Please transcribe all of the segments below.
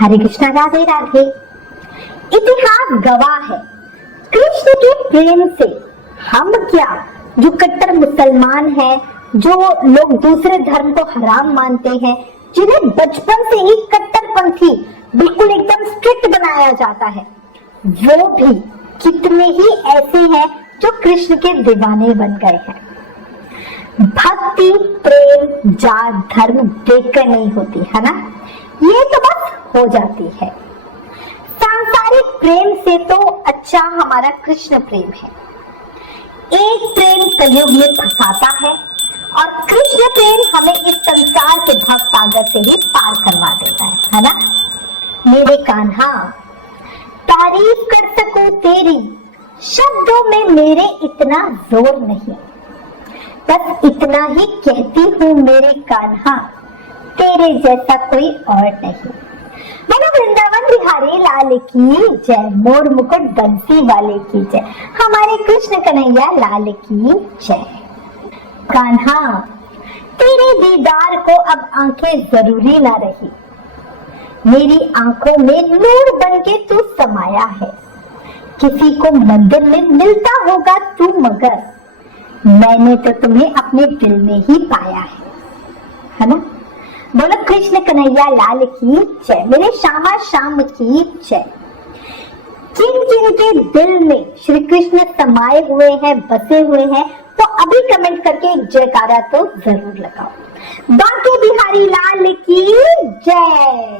हरे कृष्णा, राधे राधे। इतिहास गवाह है कृष्ण के प्रेम से। हम क्या, जो कट्टर मुसलमान हैं, जो लोग दूसरे धर्म को हराम मानते हैं, जिन्हें बचपन से ही कट्टरपंथी बिल्कुल एकदम स्ट्रिक्ट बनाया जाता है, वो भी कितने ही ऐसे हैं जो कृष्ण के दीवाने बन गए हैं। भक्ति, प्रेम, जात, धर्म देखकर नहीं होती है ना, ये तो बस हो जाती है। सांसारिक प्रेम से तो अच्छा हमारा कृष्ण प्रेम है। एक प्रेम कलयुग में फंसाता है और कृष्ण प्रेम हमें इस संसार के भव सागर से ही पार करवा देता है ना। मेरे कान्हा, तारीफ कर सकूं तेरी, शब्दों में मेरे इतना जोर नहीं, बस इतना ही कहती हूँ मेरे कान्हा, तेरे जैसा कोई और नहीं। बोलो वृंदावन बिहारी लाल की जय, मोर मुकुट बंसी वाले की जय, हमारे कृष्ण कन्हैया लाल की जय। कान्हा, तेरे दीदार को अब आंखें जरूरी ना रही, मेरी आंखों में नूर बनके तू समाया है। किसी को मंदिर में मिलता होगा तू, मगर मैंने तो तुम्हें अपने दिल में ही पाया है ना। बोलो कृष्ण कन्हैया लाल की जय, मेरे श्यामा श्याम की जय। किन किन के दिल में श्री कृष्ण समाये हुए हैं, बसे हुए हैं, तो अभी कमेंट करके एक जयकारा तो जरूर लगाओ। बांके बिहारी लाल की जय।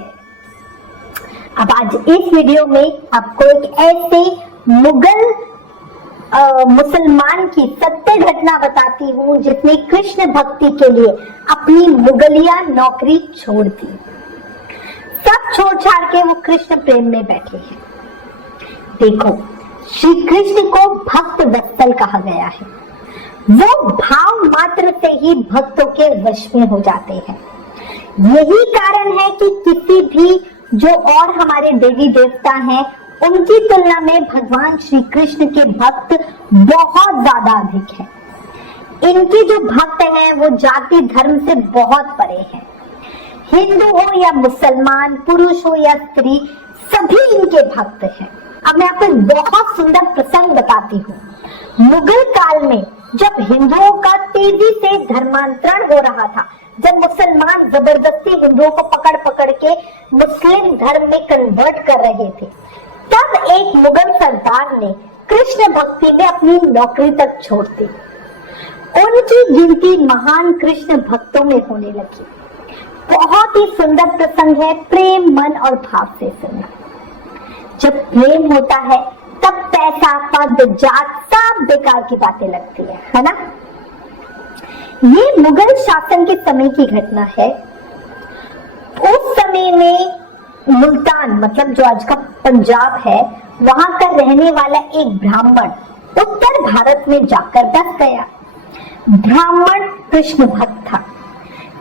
अब आज इस वीडियो में आपको एक ऐसे मुगल मुसलमान की सत्य घटना बताती हूँ जिसने कृष्ण भक्ति के लिए अपनी मुगलिया नौकरी छोड़ दी। सब छोड़ छाड़ के वो कृष्ण प्रेम में बैठे हैं। देखो, श्री कृष्ण को भक्त वत्सल कहा गया है। वो भाव मात्र से ही भक्तों के वश में हो जाते हैं। यही कारण है कि किसी भी जो और हमारे देवी देवता हैं, उनकी तुलना में भगवान श्री कृष्ण के भक्त बहुत ज्यादा अधिक हैं। इनके जो भक्त हैं वो जाति धर्म से बहुत परे हैं। हिंदू हो या मुसलमान, पुरुष हो या स्त्री, सभी इनके भक्त हैं। अब मैं आपको एक बहुत सुंदर प्रसंग बताती हूँ। मुगल काल में जब हिंदुओं का तेजी से धर्मांतरण हो रहा था, जब मुसलमान जबरदस्ती हिंदुओं को पकड़ पकड़ के मुस्लिम धर्म में कन्वर्ट कर रहे थे, तब एक मुगल सरदार ने कृष्ण भक्ति में अपनी नौकरी तक छोड़ दी। उनकी गिनती महान कृष्ण भक्तों में होने लगी। बहुत ही सुंदर प्रसंग है, प्रेम मन और भाव से सुनना। जब प्रेम होता है तब पैसा, पद, जात सब बेकार की बातें लगती है ना। ये मुगल शासन के समय की घटना है। उस समय में मुल्तान, मतलब जो आज का पंजाब है, वहां का रहने वाला एक ब्राह्मण उत्तर भारत में जाकर बस गया। ब्राह्मण कृष्ण भक्त था।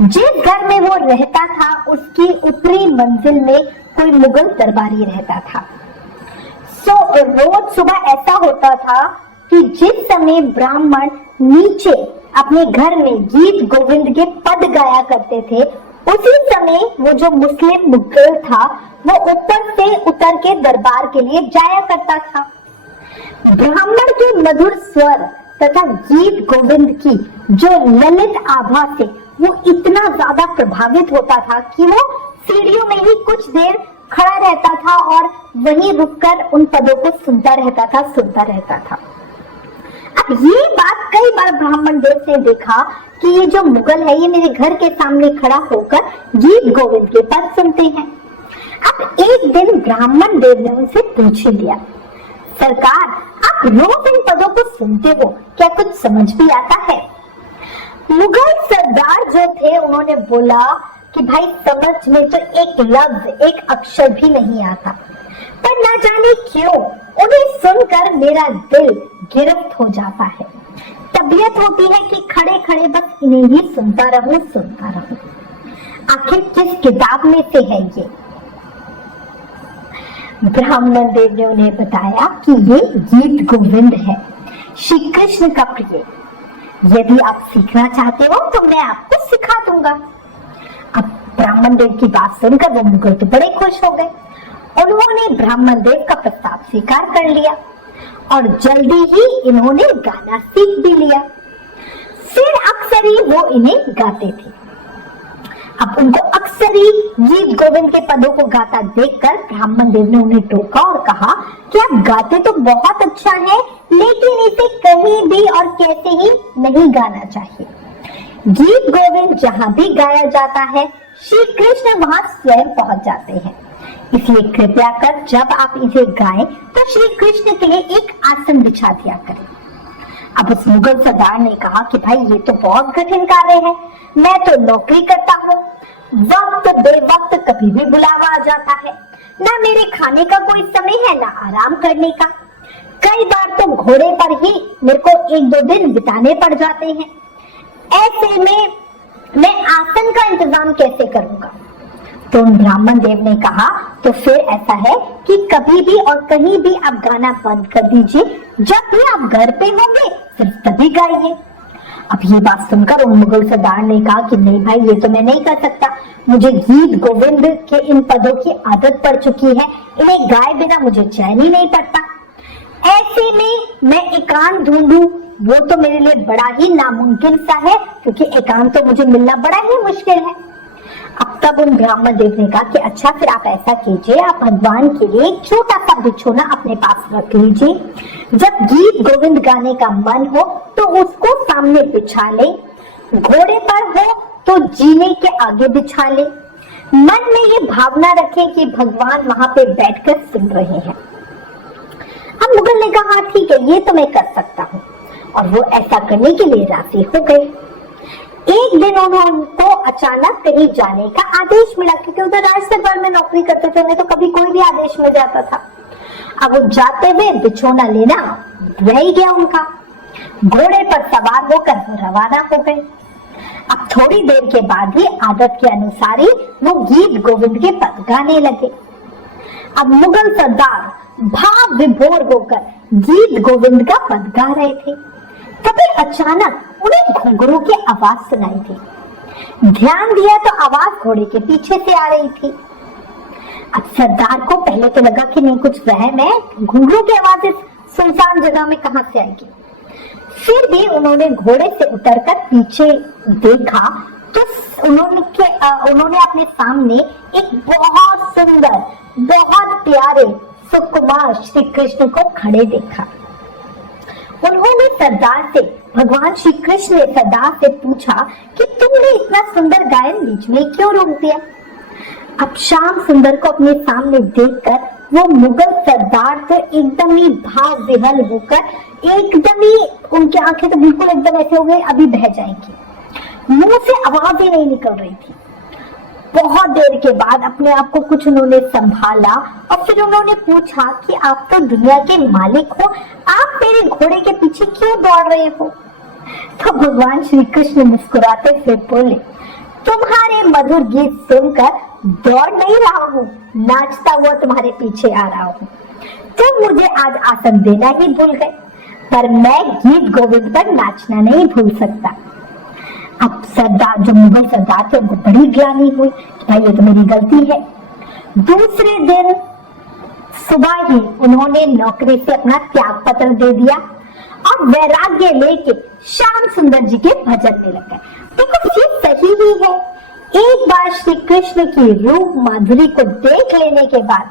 जिस घर में वो रहता था उसकी ऊपरी मंजिल में कोई मुगल दरबारी रहता था। रोज सुबह ऐसा होता था कि जिस समय ब्राह्मण नीचे अपने घर में गीत गोविंद के पद गाया करते थे, उसी समय वो जो मुस्लिम मुगल था वो ऊपर से उतर के दरबार के लिए जाया करता था। ब्राह्मण के मधुर स्वर तथा गीत गोविंद की जो ललित आभा से वो इतना ज्यादा प्रभावित होता था कि वो सीढ़ियों में ही कुछ देर खड़ा रहता था और वहीं रुककर उन पदों को सुनता रहता था। अब ये बात कई बार ब्राह्मण देव ने देखा कि ये जो मुगल है ये मेरे घर के सामने खड़ा होकर गीत गोविंद के पद सुनते हैं। अब एक दिन ब्राह्मण देव ने उनसे पूछ लिया, सरकार, आप रोज इन पदों को सुनते हो, क्या कुछ समझ भी आता है? मुगल सरदार जो थे उन्होंने बोला कि भाई समझ में तो एक लफ्ज, एक अक्षर भी नहीं आता, पर ना जाने क्यों उन्हें सुनकर मेरा दिल गिरफ्त हो जाता है। तबीयत होती है कि खड़े खड़े बस इन्हें ही सुनता रहूं। आखिर किस किताब में से है ये? ब्राह्मण देव ने उन्हें बताया कि ये गीत गोविंद है, श्री कृष्ण का प्रिय। यदि आप सीखना चाहते हो तो मैं आपको सिखा दूंगा। अब ब्राह्मण देव की बात सुनकर वो मुगल तो बड़े खुश हो गए। उन्होंने ब्राह्मण देव का प्रस्ताव स्वीकार कर लिया और जल्दी ही इन्होंने गाना सीख भी लिया। फिर अक्सर ही वो इन्हें गाते थे। अब उनको अक्सर ही गीत गोविंद के पदों को गाता देखकर ब्राह्मण देव ने उन्हें टोका और कहा कि आप गाते तो बहुत अच्छा है, लेकिन इसे कहीं भी और कैसे ही नहीं गाना चाहिए। गीत गोविंद जहाँ भी गाया जाता है, श्री कृष्ण वहां स्वयं पहुंच जाते हैं। इसलिए कृपया कर जब आप इसे गाएं तो श्री कृष्ण के लिए एक आसन बिछा दिया करें। अब उस मुगल सरदार ने कहा कि भाई ये तो बहुत कठिन कार्य है, मैं तो नौकरी करता हूँ, वक्त बेवक्त कभी भी बुलावा आ जाता है, ना मेरे खाने का कोई समय है ना आराम करने का। कई बार तो घोड़े पर ही मेरे को 1-2 दिन बिताने पड़ जाते हैं। ऐसे में मैं आसन का इंतजाम कैसे करूंगा? तो ब्राह्मण देव ने कहा तो फिर ऐसा है कि कभी भी और कहीं भी आप गाना बंद कर दीजिए, जब भी आप घर पे होंगे सिर्फ तभी गाइए। अब ये बात सुनकर उन मुगल सरदार ने कहा कि नहीं भाई, ये तो मैं नहीं कर सकता, मुझे गीत गोविंद के इन पदों की आदत पड़ चुकी है, इन्हें गाए बिना मुझे चैन ही नहीं पड़ता। ऐसे में मैं एकांत ढूंढूं वो तो मेरे लिए बड़ा ही नामुमकिन सा है, क्योंकि एकांत तो मुझे मिलना बड़ा ही मुश्किल है। अब तब उन ब्राह्मण देव ने कहा कि अच्छा फिर आप ऐसा कीजिए, आप भगवान के लिए एक छोटा सा बिछोना अपने पास रख लीजिए। जब गीत गोविंद गाने का मन हो तो उसको सामने बिछा ले, घोड़े पर हो तो जीने के आगे बिछा ले। मन में ये भावना रखें कि भगवान वहां पे बैठकर सुन रहे हैं। अब मुगल ने कहा ठीक है, ये तो मैं कर सकता हूँ, और वो ऐसा करने के लिए राजी हो गए। एक दिन उनको अचानक कहीं जाने का आदेश मिला, क्योंकि उधर राज दरबार में नौकरी करते थे, उन्हें तो कभी कोई भी आदेश मिल जाता था। अब वो जाते हुए बिछोना लेना रह ही गया उनका। घोड़े पर सवार होकर वो रवाना हो गए। अब थोड़ी देर के बाद ही आदत के अनुसार ही वो गीत गोविंद के पद गाने लगे। अब मुगल सरदार भाव विभोर होकर गीत गोविंद का पद गा रहे थे। तभी अचानक उन्हें घुंघरू की आवाज सुनाई दी। ध्यान दिया तो आवाज घोड़े के पीछे से आ रही थी। अब सरदार को पहले तो लगा कि नहीं कुछ वहम है, घुंघरू की आवाज इस सुनसान जगह में कहां से आएगी। फिर भी उन्होंने घोड़े से उतरकर पीछे देखा तो उन्होंने अपने सामने एक बहुत सुंदर, बहुत प्यारे सुकुमार श्री कृष्ण को खड़े देखा। उन्होंने सरदार से, भगवान श्री कृष्ण ने सरदार से पूछा कि तुमने इतना सुंदर गायन बीच में क्यों रोक दिया? अब श्याम सुंदर को अपने सामने देखकर वो मुगल सरदार तो एकदम ही भाव विहल होकर एकदम ही उनकी आंखें तो बिल्कुल एकदम ऐसे हो गई अभी बह जाएंगी, मुंह से आवाज ही नहीं निकल रही थी। बहुत देर के बाद अपने आप को कुछ उन्होंने संभाला और फिर उन्होंने पूछा कि आप तो दुनिया के मालिक हो, आप मेरे घोड़े के पीछे क्यों दौड़ रहे हो? तो भगवान श्री कृष्ण मुस्कुराते हुए बोले, तुम्हारे मधुर गीत सुनकर दौड़ नहीं रहा हूँ, नाचता हुआ तुम्हारे पीछे आ रहा हूँ। तुम मुझे आज आसन देना ही भूल गए, पर मैं गीत गोविंद पर नाचना नहीं भूल सकता। अब सरदार, जो मुगल सरदार थे, उनको बड़ी ग्लानि हुई कि भाई ये तो मेरी गलती है। दूसरे दिन सुबह ही उन्होंने नौकरी से अपना त्याग पत्र दे दिया और वैराग्य लेके श्याम सुंदर जी के भजन में लग गए। देखो ये सही ही है। एक बार श्री कृष्ण की रूप माधुरी को देख लेने के बाद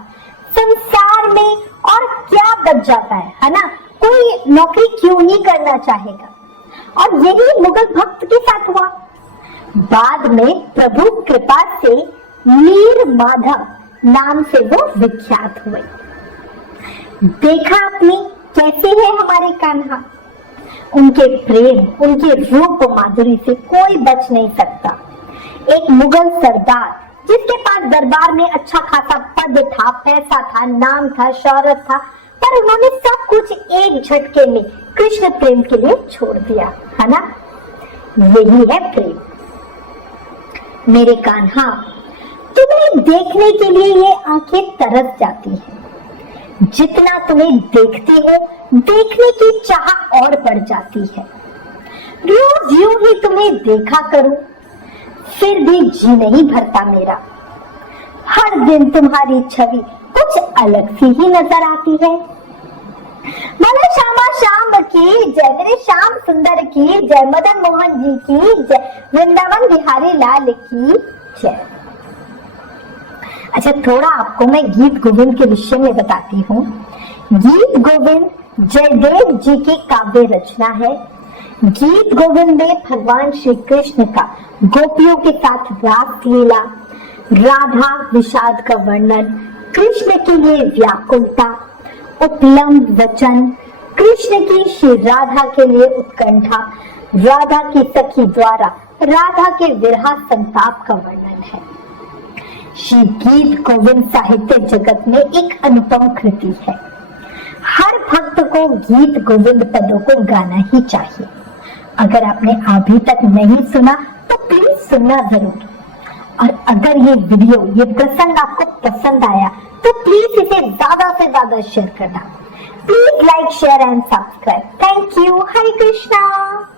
संसार में और क्या बच जाता है ना? कोई नौकरी क्यों नहीं करना चाहेगा? और यही मुगल भक्त के साथ हुआ। बाद में प्रभु कृपा से मीर माधव नाम से वो विख्यात हुए। देखा आपने कैसे है हमारे कान्हा? उनके प्रेम, उनके रूप माधुरी से कोई बच नहीं सकता। एक मुगल सरदार जिसके पास दरबार में अच्छा खासा पद था, पैसा था, नाम था, शौहरत था, पर उन्होंने सब कुछ एक झटके में कृष्ण प्रेम के लिए छोड़ दिया, है ना? यही है प्रेम। मेरे कान्हा, तुम्हें देखने के लिए ये आंखें तरस जाती हैं। जितना तुम्हें देखती हो, देखने की चाह और बढ़ जाती है। रोज यूं ही तुम्हें देखा करूं, फिर भी जी नहीं भरता मेरा। हर दिन तुम्हारी छवि कुछ अलग सी ही नजर आती है। बोलो श्यामा श्याम की जय, मेरे श्याम सुंदर की जय, मदन मोहन जी की जय, वृंदावन बिहारी लाल की जय। अच्छा, थोड़ा आपको मैं गीत गोविंद के विषय में बताती हूँ। गीत गोविंद जयदेव जी की काव्य रचना है। गीत गोविंद में भगवान श्री कृष्ण का गोपियों के साथ रास लीला, राधा विषाद का वर्णन, कृष्ण के लिए व्याकुलता, उपलम्ब वचन, कृष्ण की श्री राधा के लिए उत्कंठा, राधा की सखी द्वारा राधा के विरह संताप का वर्णन है। श्री गीत गोविंद साहित्य जगत में एक अनुपम कृति है। हर भक्त को गीत गोविंद पदों को गाना ही चाहिए। अगर आपने अभी तक नहीं सुना तो प्लीज सुनना जरूर। और अगर ये वीडियो, ये प्रसंग आपको पसंद आया तो प्लीज इसे ज्यादा से ज्यादा शेयर करना। Please like, share and subscribe. Thank you. Hare Krishna.